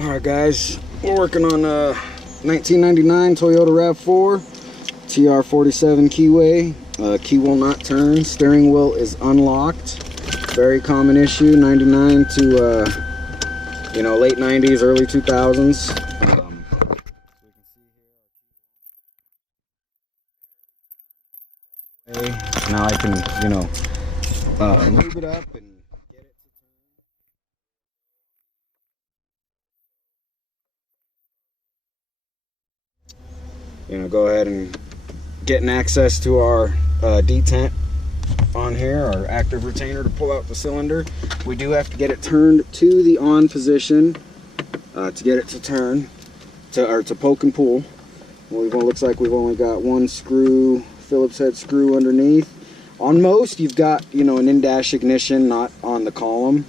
Alright guys, we're working on 1999 Toyota RAV4 TR47 keyway. Key will not turn, steering wheel is unlocked. Very common issue, 99 to late 90s, early 2000s. Now I can, move it up and get it to turn. Go ahead and getting access to our detent on here, our active retainer to pull out the cylinder. We do have to get it turned to the on position to get it to turn, to poke and pull. Well, it looks like we've only got one screw, Phillips head screw underneath. On most, you've got, an in-dash ignition, not on the column,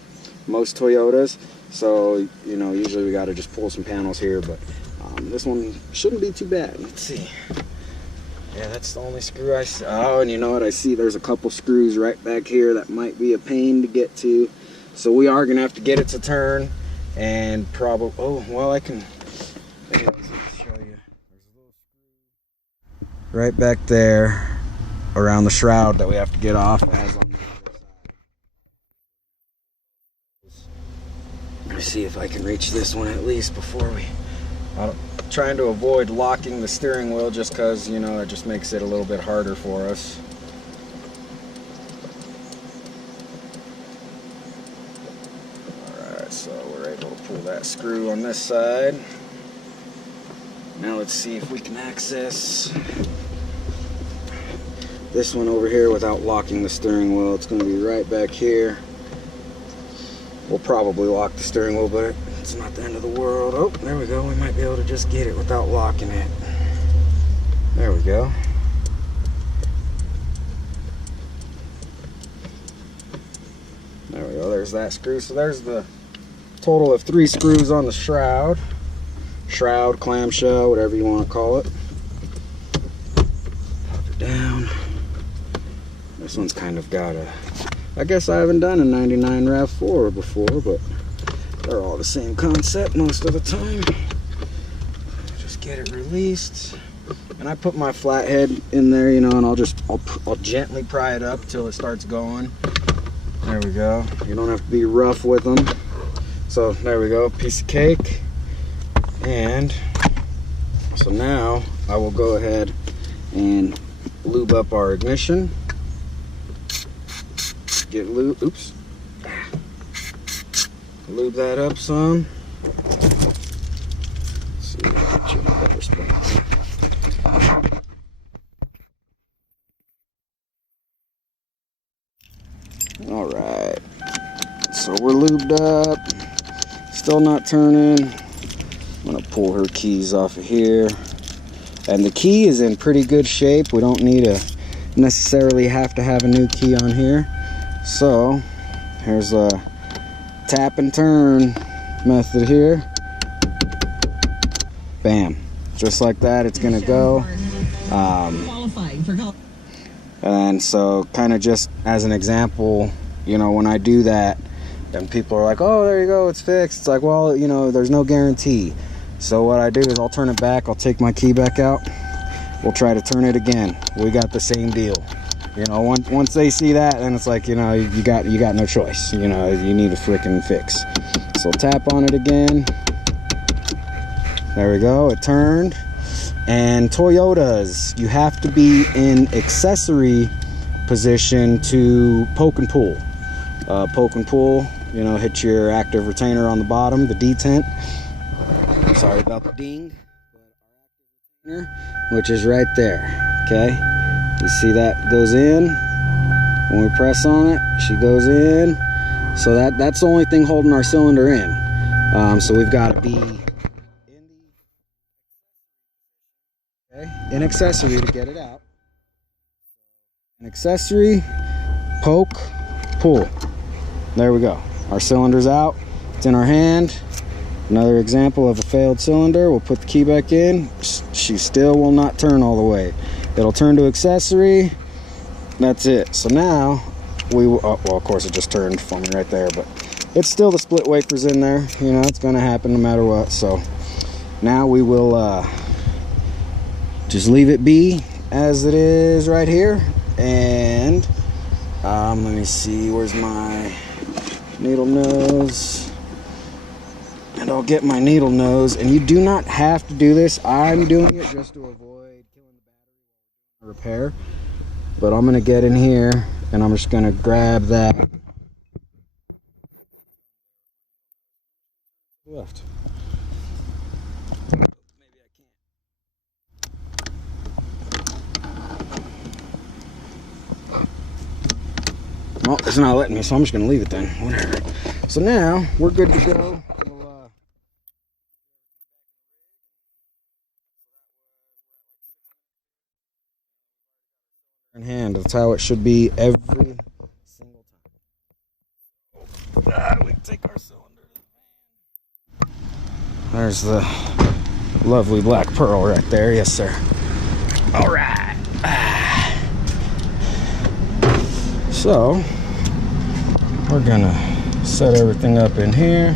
most Toyotas. So, usually we got to just pull some panels here, but this one shouldn't be too bad. Let's see. Yeah, that's the only screw I see. Oh, and you know what? I see there's a couple screws right back here that might be a pain to get to. So we are going to have to get it to turn and probably, oh, well, I can, anyways, let me show you. There's a little screw right back there around the shroud that we have to get off, as on the other side. Let me see if I can reach this one at least before we, I'm trying to avoid locking the steering wheel just because, it just makes it a little bit harder for us. Alright, so we're able to pull that screw on this side. Now let's see if we can access this one over here without locking the steering wheel. It's going to be right back here. We'll probably lock the steering wheel, but it's not the end of the world. Oh, there we go. We might be able to just get it without locking it. There we go. There we go. There's that screw. So there's the total of 3 screws on the shroud. Shroud, clamshell, whatever you want to call it. Pop it down. This one's kind of got a, I guess I haven't done a 99 RAV4 before, but they're all the same concept most of the time. Just get it released. And I put my flathead in there, and I'll gently pry it up till it starts going. There we go. You don't have to be rough with them. So there we go, piece of cake. And so now I will go ahead and lube up our ignition. Get lube, oops. Lube that up some. Let's see if I can get you in a better spot. Alright. So we're lubed up. Still not turning. I'm gonna pull her keys off of here. And the key is in pretty good shape. We don't need to necessarily have to have a new key on here. So here's a tap and turn method here. Bam, just like that it's gonna go. And so kind of just as an example, when I do that, then people are like, oh, there you go, it's fixed. It's like, well, there's no guarantee. So what I do is I'll turn it back, I'll take my key back out, we'll try to turn it again. We got the same deal. Once they see that, then it's like, you got no choice. You need a freaking fix. So tap on it again. There we go, it turned. And Toyotas, you have to be in accessory position to poke and pull. Poke and pull, hit your active retainer on the bottom, the detent. Sorry about the ding. Which is right there, okay? You see that goes in. When we press on it, she goes in. So that's the only thing holding our cylinder in. So we've got to be in accessory to get it out. An accessory, poke, pull. There we go. Our cylinder's out. It's in our hand. Another example of a failed cylinder. We'll put the key back in. She still will not turn all the way. It'll turn to accessory. That's it. So now well, of course it just turned for me right there, but it's still the split wafers in there. You know, it's going to happen no matter what. So now we will just leave it be as it is right here. And let me see, where's my needle nose? And I'll get my needle nose. And you do not have to do this. I'm doing it just to avoid killing the battery repair. But I'm going to get in here and I'm just going to grab that left. Maybe I can't. Well, it's not letting me, so I'm just going to leave it then. Whatever. So now we're good to go. We'll, in hand. That's how it should be every single time. We can take our cylinder to the van. There's the lovely black pearl right there. Yes, sir. All right. So we're gonna set everything up in here.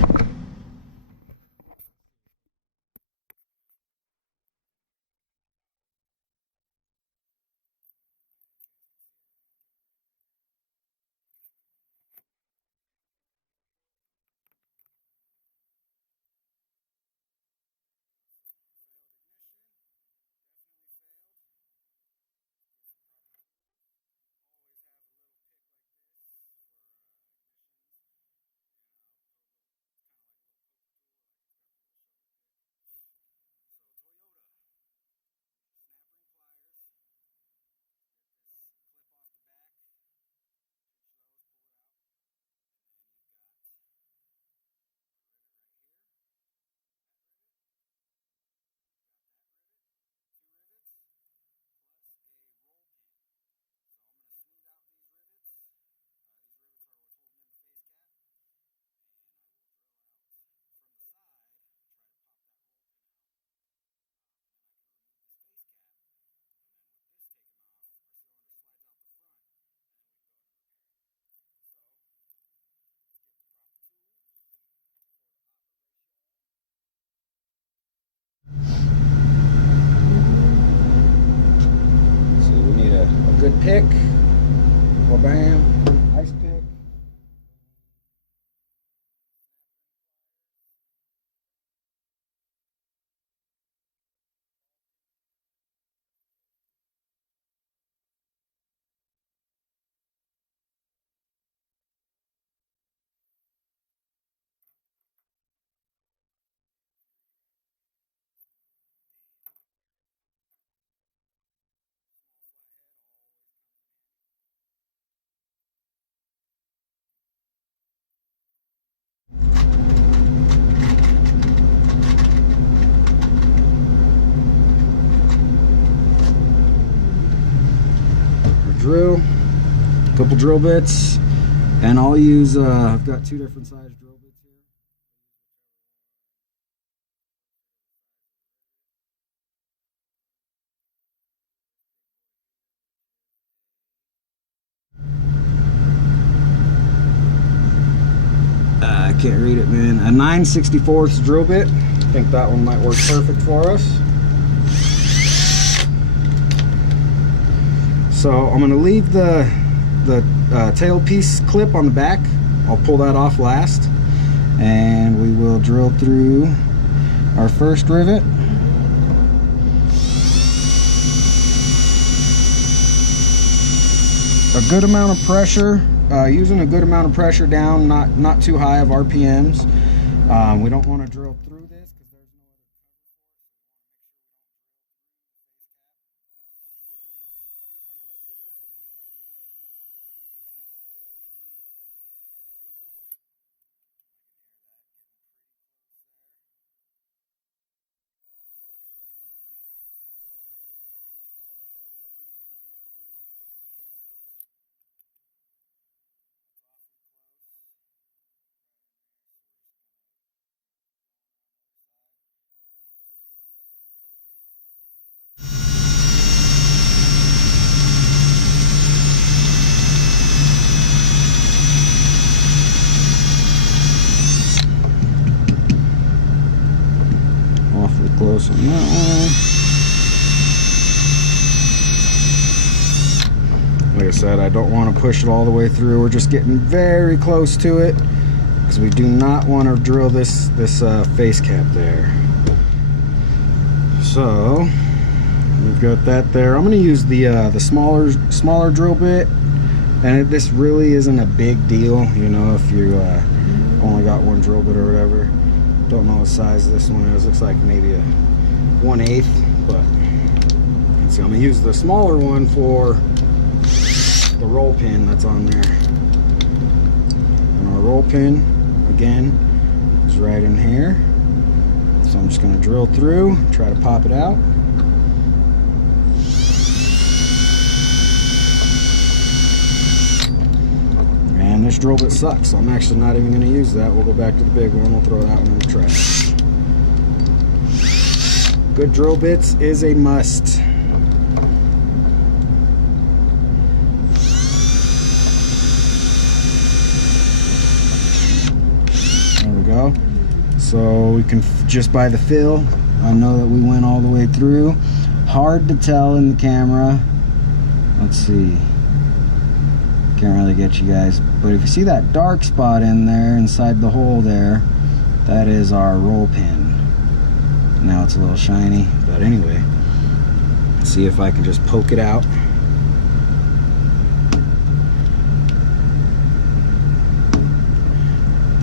A good pick. Well, bam. Nice pick. Drill, a couple drill bits, and I'll use, I've got two different size drill bits here. I can't read it, man. A 9/64 drill bit. I think that one might work perfect for us. So I'm going to leave the tailpiece clip on the back. I'll pull that off last, and we will drill through our first rivet. A good amount of pressure, using a good amount of pressure down, not too high of RPMs. We don't want to drill through this because there's no other close on that one. Like I said, I don't want to push it all the way through. We're just getting very close to it because we do not want to drill this face cap there. So we've got that there. I'm going to use the smaller drill bit, and this really isn't a big deal, you know, if you only got one drill bit or whatever. Don't know what size this one is. Looks like maybe a 1/8, but let's see. I'm going to use the smaller one for the roll pin that's on there. And our roll pin, again, is right in here. So I'm just going to drill through, try to pop it out. And this drill bit sucks, so I'm actually not even going to use that. We'll go back to the big one. We'll throw that one in the trash. Good drill bits is a must. There we go. So we can just by the fill, I know that we went all the way through. Hard to tell in the camera. Let's see. Can't really get you guys, but if you see that dark spot in there inside the hole there, that is our roll pin. Now it's a little shiny, but anyway, let's see if I can just poke it out.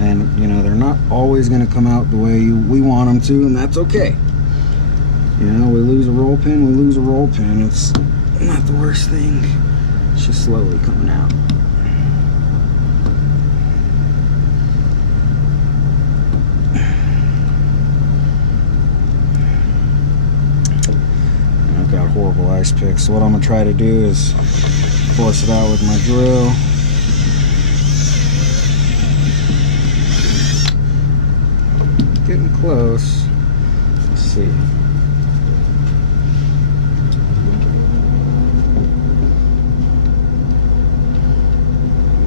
And you know, they're not always going to come out the way we want them to, and that's okay. You know, we lose a roll pin, we lose a roll pin. It's not the worst thing. It's just slowly coming out. I've got horrible ice picks, so what I'm going to try to do is force it out with my drill. Getting close. Let's see.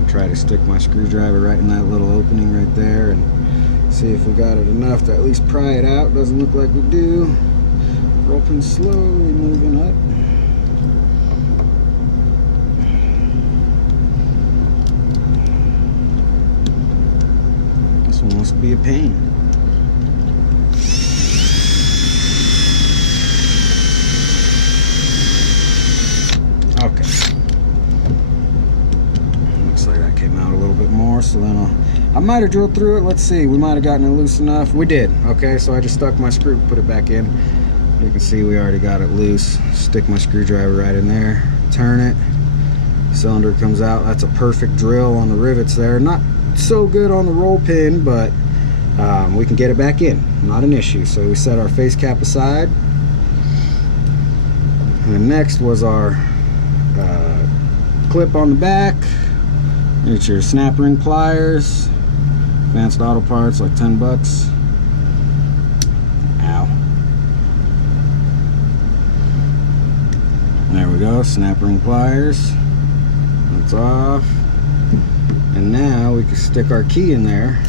Try to stick my screwdriver right in that little opening right there and see if we got it enough to at least pry it out. Doesn't look like we do. Roll pin slowly moving up. This one must be a pain. Okay. Like that came out a little bit more, so then I might have drilled through it. Let's see, we might have gotten it loose enough. We did. Okay, so I just stuck my screw, put it back in. You can see we already got it loose. Stick my screwdriver right in there, turn it, cylinder comes out. That's a perfect drill on the rivets there. Not so good on the roll pin, but we can get it back in, not an issue. So we set our face cap aside, and then next was our clip on the back. It's your snap ring pliers, Advanced Auto Parts, like 10 bucks. Ow. There we go, snap ring pliers. That's off. And now we can stick our key in there.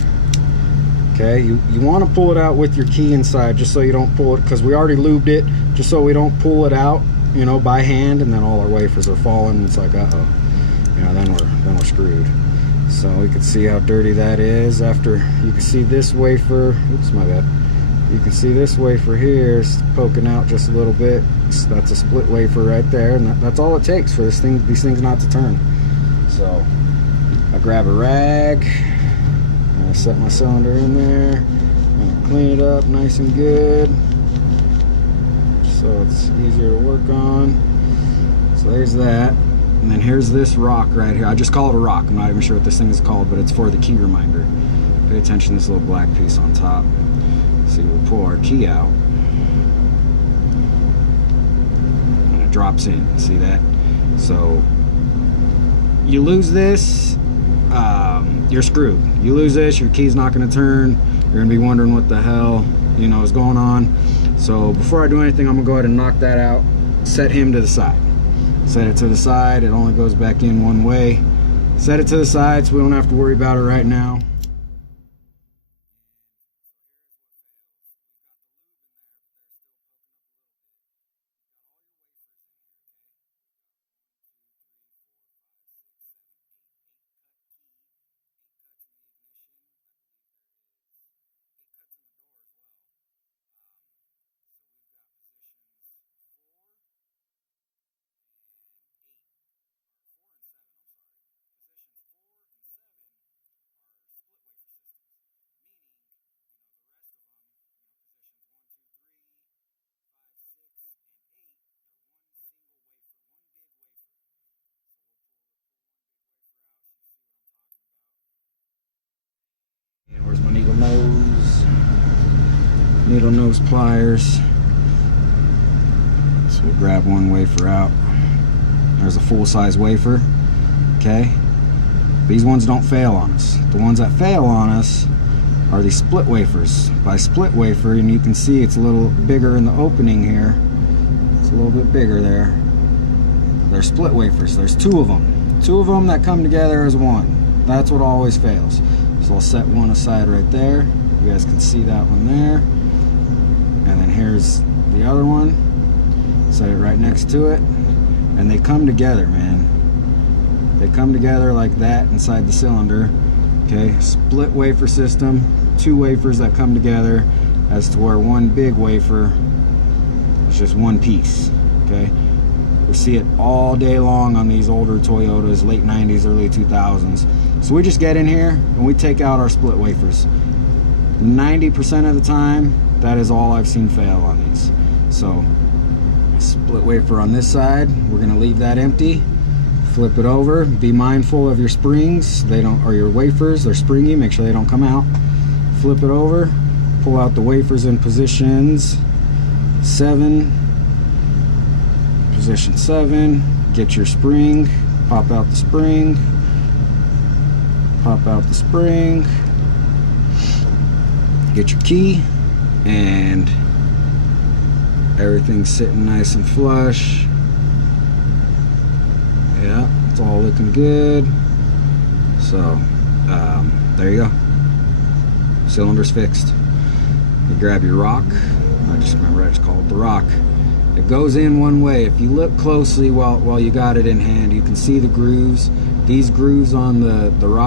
Okay, you want to pull it out with your key inside, just so you don't pull it, because we already lubed it, just so we don't pull it out, you know, by hand, and then all our wafers are falling. It's like, uh-oh. You know, then we're screwed. So we can see how dirty that is. After you can see this wafer, oops, my bad. You can see this wafer here is poking out just a little bit. So that's a split wafer right there, and that's all it takes for these things not to turn. So I grab a rag, and I set my cylinder in there, and I clean it up nice and good, so it's easier to work on. So there's that. And then here's this rock right here. I just call it a rock. I'm not even sure what this thing is called, but it's for the key reminder. Pay attention to this little black piece on top. See, we'll pull our key out, and it drops in. See that? So you lose this, you're screwed. You lose this, your key's not going to turn. You're going to be wondering what the hell, you know, is going on. So before I do anything, I'm going to go ahead and knock that out. Set him to the side. Set it to the side. It only goes back in one way. Set it to the side so we don't have to worry about it right now. needle nose pliers. So we'll grab one wafer out. There's a full-size wafer. Okay, these ones don't fail on us. The ones that fail on us are these split wafers. By split wafer, and you can see it's a little bigger in the opening here. It's a little bit bigger there. They're split wafers. There's two of them. Two of them that come together as one. That's what always fails. So I'll set one aside right there. You guys can see that one there. And then here's the other one. Set it right next to it. And they come together, man. They come together like that inside the cylinder. Okay, split wafer system. Two wafers that come together as to where one big wafer is just one piece. Okay. We see it all day long on these older Toyotas, late 90s, early 2000s. So we just get in here and we take out our split wafers. 90% of the time, that is all I've seen fail on these. So, split wafer on this side, we're gonna leave that empty. Flip it over, be mindful of your springs. They don't, or your wafers, they're springy, make sure they don't come out. Flip it over, pull out the wafers in positions 7. Position 7, get your spring, pop out the spring, pop out the spring, get your key, and everything's sitting nice and flush. Yeah, it's all looking good. So there you go, cylinder's fixed. You grab your rock. I just remember I just called it the rock. It goes in one way. If you look closely while you got it in hand, you can see the grooves. These grooves on the rock